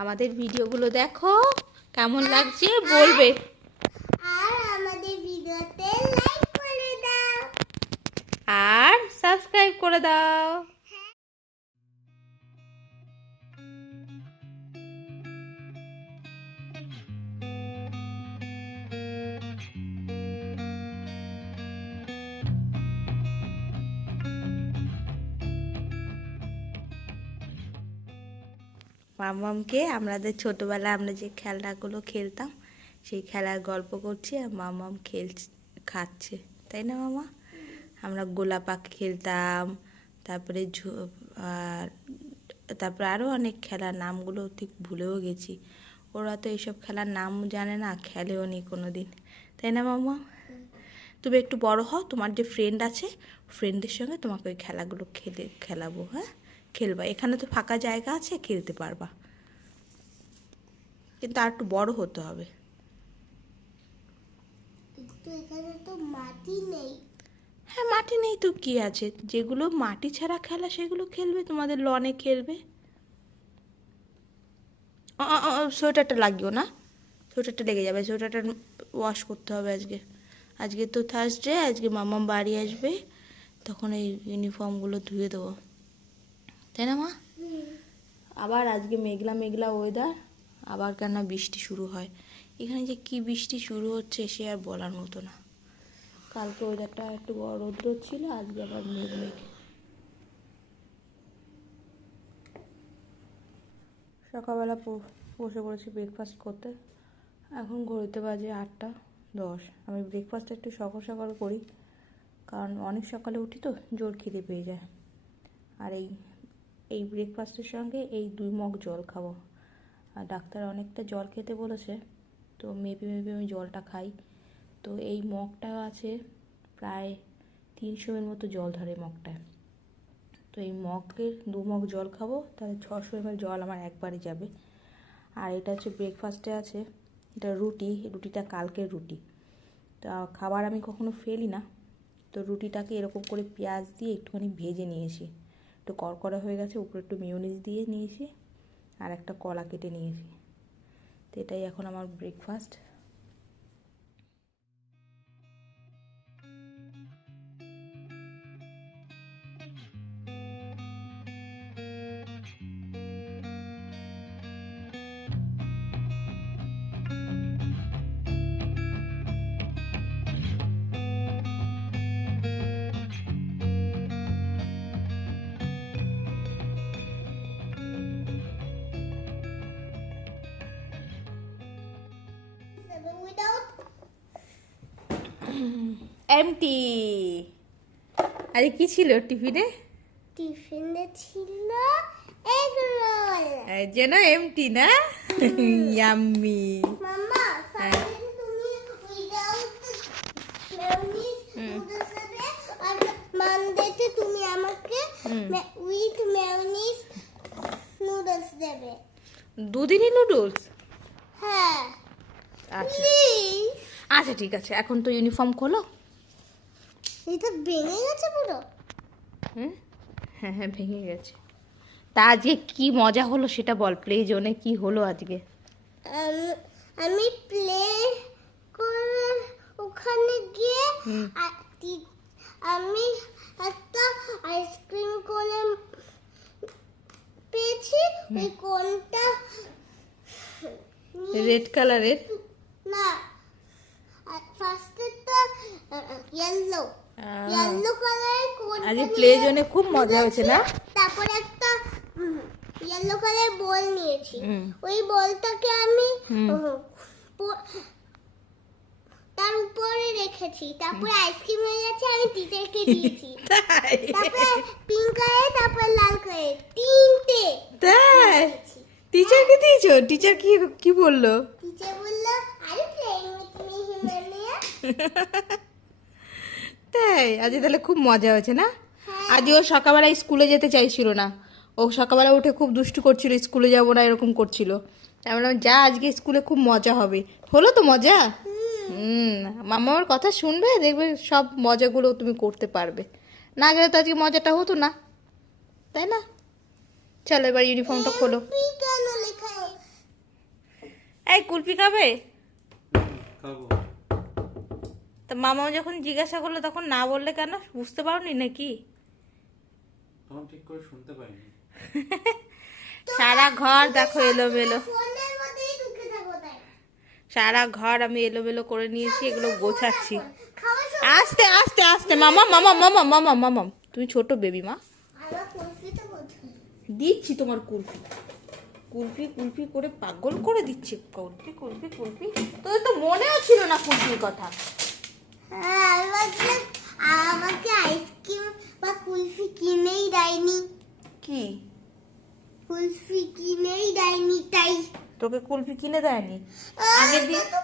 আমাদের ভিডিওগুলো দেখো কেমন লাগছে বলবে। আর আমাদের ভিডিওতে লাইক করে দাও। আর সাবস্ক্রাইব করে দাও। মামামকে আমাদের ছোটবেলায় আমরা যে খেলাগুলো খেলতাম, সেই খেলার গল্প করছি আর মামাম খেল খাচ্ছে। তাই না মামা? আমরা গোলা পাখি খেলতাম, তারপরে তারপরে আরও অনেক খেলার নামগুলো ঠিক ভুলেও গেছি। ওরা তো এইসব খেলার নাম জানে না, খেলেও নি কোনো দিন তাই না মামা? তুমি একটু বড় হও, তোমার যে ফ্রেন্ড আছে ফ্রেন্ডের সঙ্গে তোমাকে ওই খেলাগুলো খেলে, খেলাবো হ্যাঁ? খেলবা। এখানে তো ফাঁকা জায়গা আছে খেলতে পারবা। কিন্তু আর একটু বড় হতে হবে। এখানে তো মাটি নেই। হ্যাঁ মাটি নেই তো কি আছে? যেগুলো মাটি ছাড়া খেলা সেগুলো খেলবে তোমাদের লনে খেলবে। সোয়েটারটা লাগিও না। সোয়েটারটা লেগে যাবে সোয়েটারটা ওয়াশ করতে হবে আজকে। আজকে তো থার্সডে আজকে মামা বাড়ি আসবে। তখন এই ইউনিফর্মগুলো ধুয়ে দেবো। তাই না মা? আবার আজকে মেঘলা মেঘলা ওয়েদার আবার কেন বৃষ্টি শুরু হয়। এখানে যে কি বৃষ্টি শুরু হচ্ছে সে আর বলার মতো না। কালকে ওয়েদারটা একটু রৌদ্র ছিল, আজকে আবার মেঘ মেঘ। সকালবেলা বসে পড়েছি ব্রেকফাস্ট করতে। এখন ঘড়িতে বাজে আটটা দশ। আমি ব্রেকফাস্টটা একটু সকাল সকাল করি, কারণ অনেক সকালে উঠি তো, জোর খিদে পেয়ে যায়। আর এই এই ব্রেকফাস্টের সঙ্গে এই দুই মগ জল খাব। আর ডাক্তার অনেকটা জল খেতে বলেছে, তো মেপে মেপে আমি জলটা খাই। তো এই মগটা আছে প্রায় তিনশো এর মতো জল ধরে মগটায়। তো এই মগের দু মগ জল খাব, তাহলে ছশো এমএল জল আমার একবারে যাবে। আর এটা হচ্ছে ব্রেকফাস্টে আছে, এটা রুটি, রুটিটা কালকের রুটি। তা খাবার আমি কখনো ফেলি না, তো রুটিটাকে এরকম করে পেঁয়াজ দিয়ে একটুখানি ভেজে নিয়েছি। একটু কড়কড়া হয়ে গেছে, উপরে একটু মিউনিস দিয়ে নিয়েছি, আর একটা কলা কেটে নিয়েছি। তো এটাই এখন আমার ব্রেকফাস্ট এমটি আরে কি ছিল টিফিনে? টিফিনে ছিল এগ রোল এই যে না? এমটি না ইয়াম্মি মাম্মা সারাদিন তুমি মানডেতে তুমি আমাকে উইথ মেয়োনিজ নুডলস দেবে। দুদিনই নুডলস হ্যাঁ। আচ্ছা। প্লিজ আচ্ছা ঠিক আছে। এখন তো ইউনিফর্ম খোলো। এটা ভেঙে গেছে পুরো। হুম? হ্যাঁ হ্যাঁ ভেঙে গেছে। তা আজকে কি মজা হলো সেটা বল প্লে জোনে কি হলো আজকে? আমি প্লে করে ওখানে গিয়ে আমি একটা আইসক্রিম কোনে পেয়েছি। ওই কোনটা রেড কালারের না ফার্স্টেরটা ইয়েলো ইয়েলো কালারের কোনটা আজকে প্লে জোনে খুব মজা হয়েছে না? তারপরে একটা ইয়েলো কালার বল নিয়েছি। ওই বলটাকে আমি তার উপরে রেখেছি। তারপরে আইসক্রিম হয়ে গেছে আমি টিচারকে দিয়েছি। তারপরে পিঙ্ক কালার তারপরে লাল কালার তিনটে তাই? টিচারকে দিয়েছ? টিচার কি কি বলল? টিচার বলল আরে প্লেইং উইথ মি হিমালয়া তাই? আজ তাহলে খুব মজা হয়েছে না? হ্যাঁ। আজ ও সকালবেলায় স্কুলে যেতে চাইছিল না। ও সকালবেলা উঠে খুব দুষ্টু করছিল স্কুলে যাব না এরকম করছিল। আমি বললাম যা আজকে স্কুলে খুব মজা হবে। হলো তো মজা? হুম। মামা আমার কথা শুনবে দেখবে সব মজাগুলো তুমি করতে পারবে। না গেলে তো আজকে মজাটা হতো না। তাই না? চলো এবার ইউনিফর্মটা খোলো। এই কুলপি খাবে? খাব। তা মামা যখন জিজ্ঞাসা করল তখন না বললে কেন? বুঝতে পারোনি নাকি? তখন ঠিক করে শুনতে পাইনি। সারা ঘর দেখো এলোমেলো। সারা ঘর আমি এলোমেলো করে নিয়েছি এগুলো গোছাচ্ছি। আস্তে আস্তে আস্তে মামা মামা মামা মামা মামা তুমি ছোট বেবি মা। দিচ্ছি তোমার কুলফি। কুলফি কুলফি করে পাগল করে দিচ্ছে। কুলফি কুলফি কুলফি। তোদের তো মনেও ছিল না কুলফির কথা। আমাকে আইসক্রিম বা কুলফি কিনেই দেয়নি। কি? কুলফি কিনেই দেয়নি তাই। তোকে কুলফি কিনে দেয়নি? আগের দিন- এটা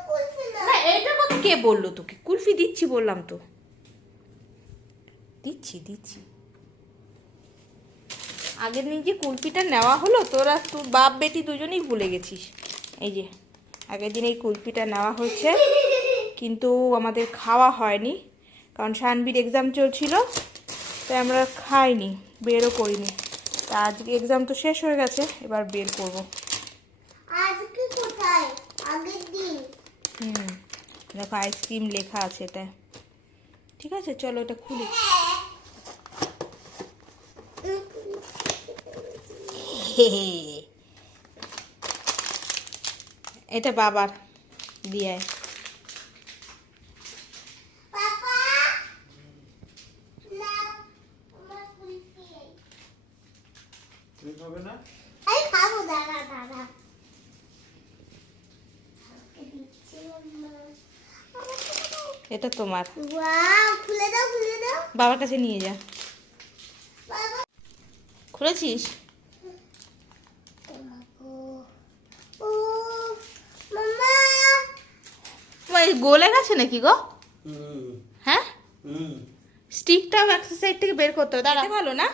না। না এটা কথা কে বলল তোকে? কুলফি দিচ্ছি বললাম তো। দিচ্ছি দিচ্ছি। আগের দিন যে কুলফিটা নেওয়া হলো তোরা তোর বাপ বেটি দুজনেই ভুলে গেছিস। এই যে আগের দিন এই কুলফিটা নেওয়া হচ্ছে কিন্তু আমাদের খাওয়া হয়নি। কারণ শানবির এক্সাম চলছিল তাই আমরা খাইনি বেরও করিনি। তা আজকে এক্সাম তো শেষ হয়ে গেছে এবার বের করব। আজকে কোথায়? আগের দিন। হুম দেখো আইসক্রিম লেখা আছে এটা ঠিক আছে চলো এটা খুলি। এটা বাবার দিয়ে পাপা না আমার কুলফি এই। তুমি খাবে না আমি খাব দাঁড়া দাঁড়া আমাকে দিচ্ছে আম্মা। আমাকে দাও। এটা তোমার। ওয়াও খুলে দাও খুলে দাও। বাবার কাছে নিয়ে যা। খুলেছিস? গলে গেছে নাকি গো? হ্যাঁ? হুম। স্টিকটা এক সাইড থেকে বের করতে হবে। দাঁড়া। ভালো না?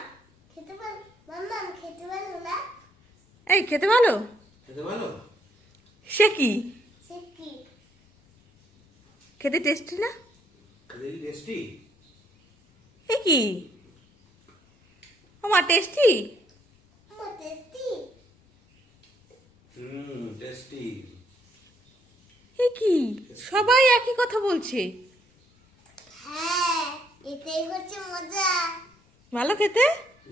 এই খেতে ভালো? সে কি? খেতে টেস্টি না? টেস্টি এ কি? টেস্টি আমার টেস্টি হুম টেস্টি এ কি? সবাই একই কথা বলছে। হ্যাঁ এটাই হচ্ছে মজা। ভালো খেতে?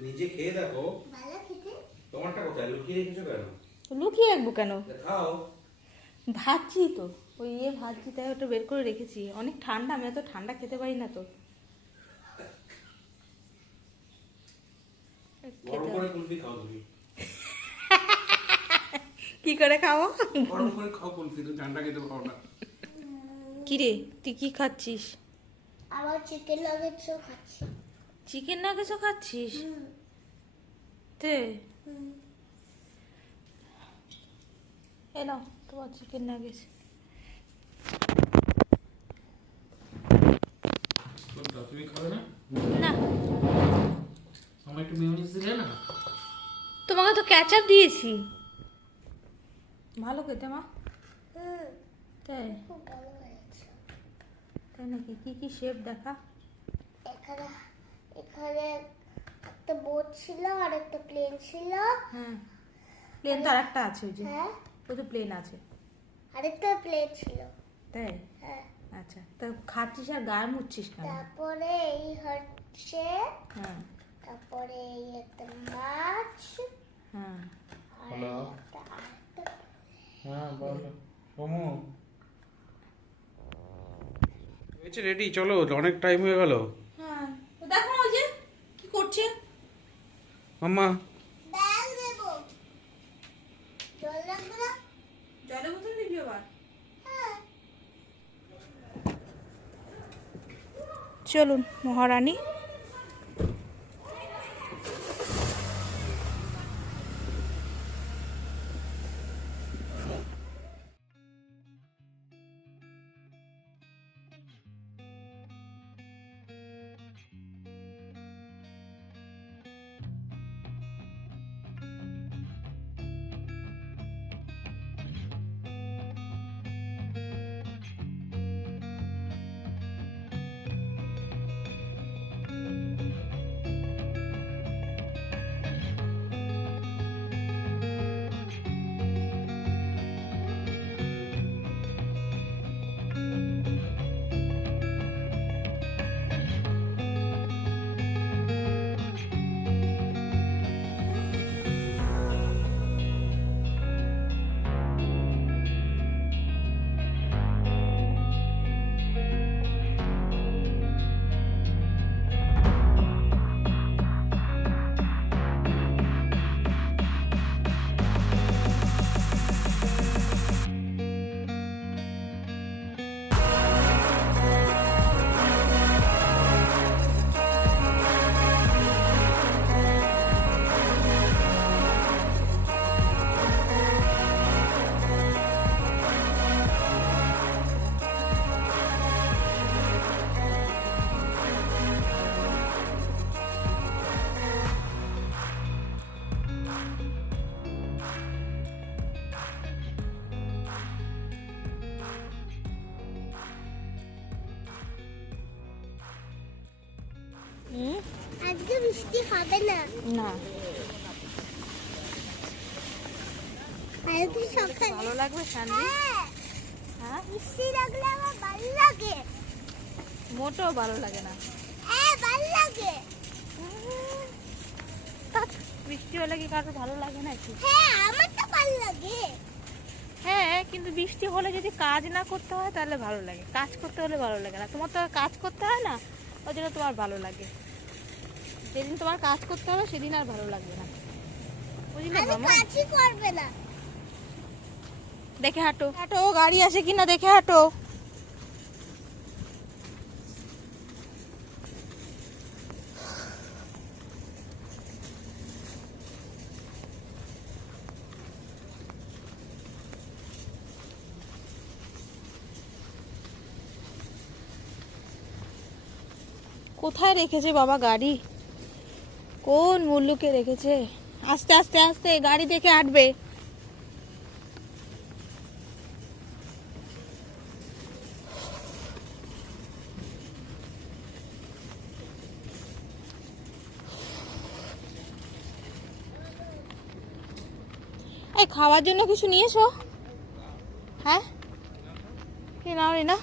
নিজে খেয়ে দেখো। ভালো খেতে? তোমারটা কোথায়? লুকিয়ে রেখেছো কেন? লুকিয়ে রাখব কেন? খাও। ভাজছি তো। ওই ইয়ে ভাজছি তাই ওটা বের করে রেখেছি। অনেক ঠান্ডা আমি এত ঠান্ডা খেতে পারি না তো। খেতে করে খাও কি করে খাব? গরম করে খাও কুলফি তুমি ঠান্ডা খেতে পারো না। কি রে তুই কি খাচ্ছিস? আবার চিকেন নাগেটসও খাচ্ছি। চিকেন নাগেটসও খাচ্ছিস? তে। এ নাও তোমার চিকেন নাগেটস কোনটা তুমি খাবে না? না। আমার একটু মেয়োনিজ দিলে না? তোমাকে তো ক্যাচআপ দিয়েছি। ভালো খেতে মা। তাই? খুব ভালো তাই নাকি? কি কি শেপ দেখা? এখানে এখানে একটা বোর্ড ছিল আর একটা প্লেন ছিল। হ্যাঁ। প্লেন তো আরেকটা আছে ওই যে। হ্যাঁ। ওই তো প্লেন আছে। আরেকটা প্লেন ছিল। তাই? হ্যাঁ। আচ্ছা তা খাচ্ছিস আর গায়ে মুচ্ছিস কেন? তারপরে এই হচ্ছে হ্যাঁ। তারপরে এই একটা মাছ। হ্যাঁ। হ্যালো। হ্যাঁ বলো। সমু। হয়েছে রেডি চলো অনেক টাইম হয়ে গেল। হ্যাঁ। দেখো ওই যে কি করছে? মাম্মা ব্যাগ দেবো জল রাখব না জলের বোতল নিবি আবার হ্যাঁ চলুন মহারানী। আজকে বৃষ্টি হবে না। না। আজকে সকালে ভালো লাগবে শান্তি? হ্যাঁ। হ্যাঁ? বৃষ্টি লাগলে আমার ভালো লাগে। মোটেও ভালো লাগে না। হ্যাঁ ভালো লাগে। বৃষ্টি হলে কি কারোর ভালো লাগে না একটু হ্যাঁ আমার তো ভালো লাগে। হ্যাঁ কিন্তু বৃষ্টি হলে যদি কাজ না করতে হয় তাহলে ভালো লাগে। কাজ করতে হলে ভালো লাগে না। তোমার তো কাজ করতে হয় না ওই জন্য তোমার ভালো লাগে। যেদিন তোমার কাজ করতে হবে সেদিন আর ভালো লাগবে না। বুঝলি কাজই করবে না। দেখে হাঁটো। হাঁটো গাড়ি আসে কিনা দেখে হাঁটো। কোথায় রেখেছে বাবা গাড়ি? কোন মুল্লুকে রেখেছে? আস্তে আস্তে আস্তে, গাড়ি দেখে হাঁটবে। খাওয়ার জন্য কিছু নিয়েছো হ্যাঁ? কি নাও রে না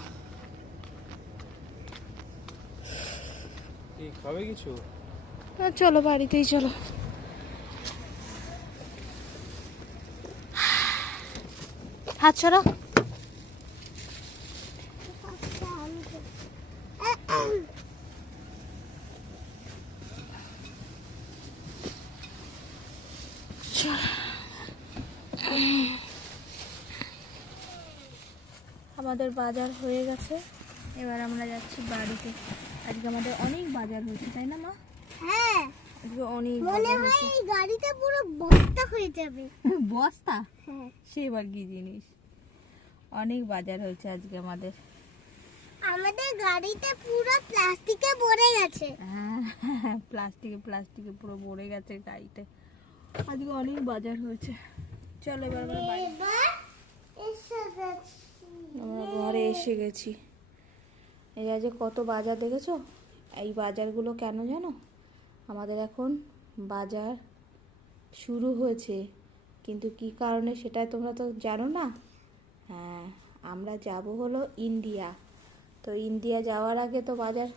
খাবে কিছু? চলো, বাড়িতেই চলো। হাত ছড়া আমাদের বাজার হয়ে গেছে। এবার আমরা যাচ্ছি বাড়িতে। আজকে আমাদের অনেক বাজার হয়েছে, তাই না মা? হ্যাঁ। অনেক মনে হয় এই গাড়িটা পুরো বস্তা হয়ে যাবে। বস্তা? হ্যাঁ। কি জিনিস? অনেক বাজার হয়েছে আজকে আমাদের। আমাদের গাড়িটা পুরো প্লাস্টিকে ভরে গেছে। প্লাস্টিকে প্লাস্টিকে পুরো ভরে গেছে গাড়িতে। আজকে অনেক বাজার হয়েছে। চলো এবার আমরা বাড়ি আমরা ঘরে এসে গেছি। এই আজকে কত বাজার দেখেছ? এই বাজারগুলো কেন জানো? আমাদের এখন বাজার শুরু হয়েছে। কিন্তু কি কারণে সেটা তোমরা তো জানো না? হ্যাঁ আমরা যাব হলো ইন্ডিয়া। তো ইন্ডিয়া যাওয়ার আগে তো বাজার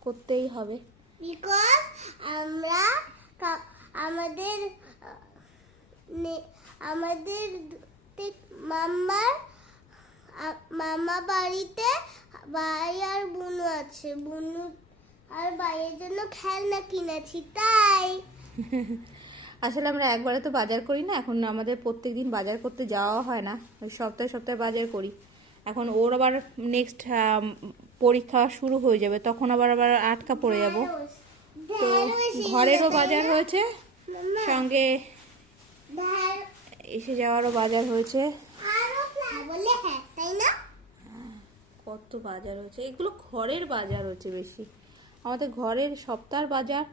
করতেই হবে। বিকজ আমরা আমাদের আমাদের তে- মামার মামা বাড়িতে ভাই আর বুনু আছে। বুনু আর ভাইয়ের জন্য খেলনা কিনেছি তাই। আসলে আমরা একবারে তো বাজার করি না এখন আমাদের প্রত্যেক দিন বাজার করতে যাওয়া হয় না ওই সপ্তাহে সপ্তাহে বাজার করি। এখন ওর আবার নেক্সট পরীক্ষা শুরু হয়ে যাবে তখন আবার আবার আটকা পড়ে যাব। তো ঘরেরও বাজার হয়েছে সঙ্গে এসে যাওয়ারও বাজার হয়েছে। হ্যাঁ কত বাজার হয়েছে এগুলো ঘরের বাজার হচ্ছে বেশি। আমাদের ঘরের সপ্তাহের বাজার,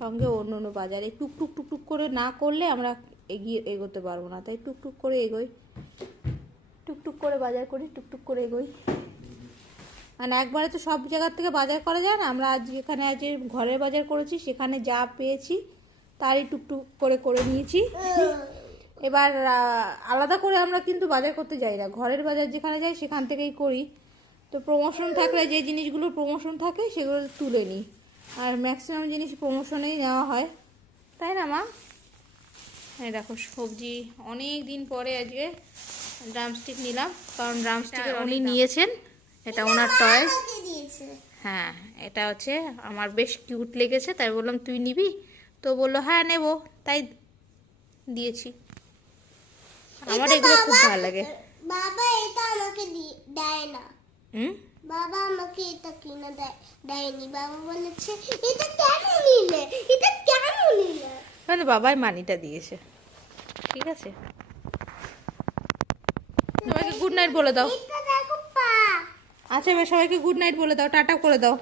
সঙ্গে অন্য অন্য বাজার। এই টুকটুক টুকটুক করে না করলে আমরা এগিয়ে, এগোতে পারব না। তাই টুকটুক করে এগোই। টুকটুক করে বাজার করি টুকটুক করে এগোই। মানে একবারে তো সব জায়গার থেকে বাজার করা যায় না। আমরা আজ এখানে আজ ঘরের বাজার করেছি, সেখানে যা পেয়েছি, তারই টুকটুক করে করে নিয়েছি। এবার আলাদা করে আমরা কিন্তু বাজার করতে যাই না। ঘরের বাজার যেখানে যাই, সেখান থেকেই করি। তো প্রমোশন থাকলে যে জিনিসগুলো প্রমোশন থাকে সেগুলো তুলে নিই। আর ম্যাক্সিমাম জিনিস প্রমোশনেই নেওয়া হয়। তাই না মা? হ্যাঁ দেখো সবজি অনেক দিন পরে আজকে ড্রামস্টিক নিলাম কারণ ড্রামস্টিক উনি নিয়েছেন এটা ওনার টয়েস হ্যাঁ এটা হচ্ছে আমার বেশ কিউট লেগেছে তাই বললাম তুই নিবি? তো বলল হ্যাঁ নেব। তাই দিয়েছি। আমার এগুলো খুব ভালো লাগে। বাবা এটা আমাকে দেয় না। হুম? বাবা আমাকে এটা কিনে দেয় দেয়নি। বাবা বলেছে এটা কেন নিলে? এটা কেন নিলে? মানে বাবাই মানিটা দিয়েছে। ঠিক আছে? সবাইকে গুড নাইট বলে দাও। আচ্ছা এবার সবাইকে গুড নাইট বলে দাও। টাটা করে দাও।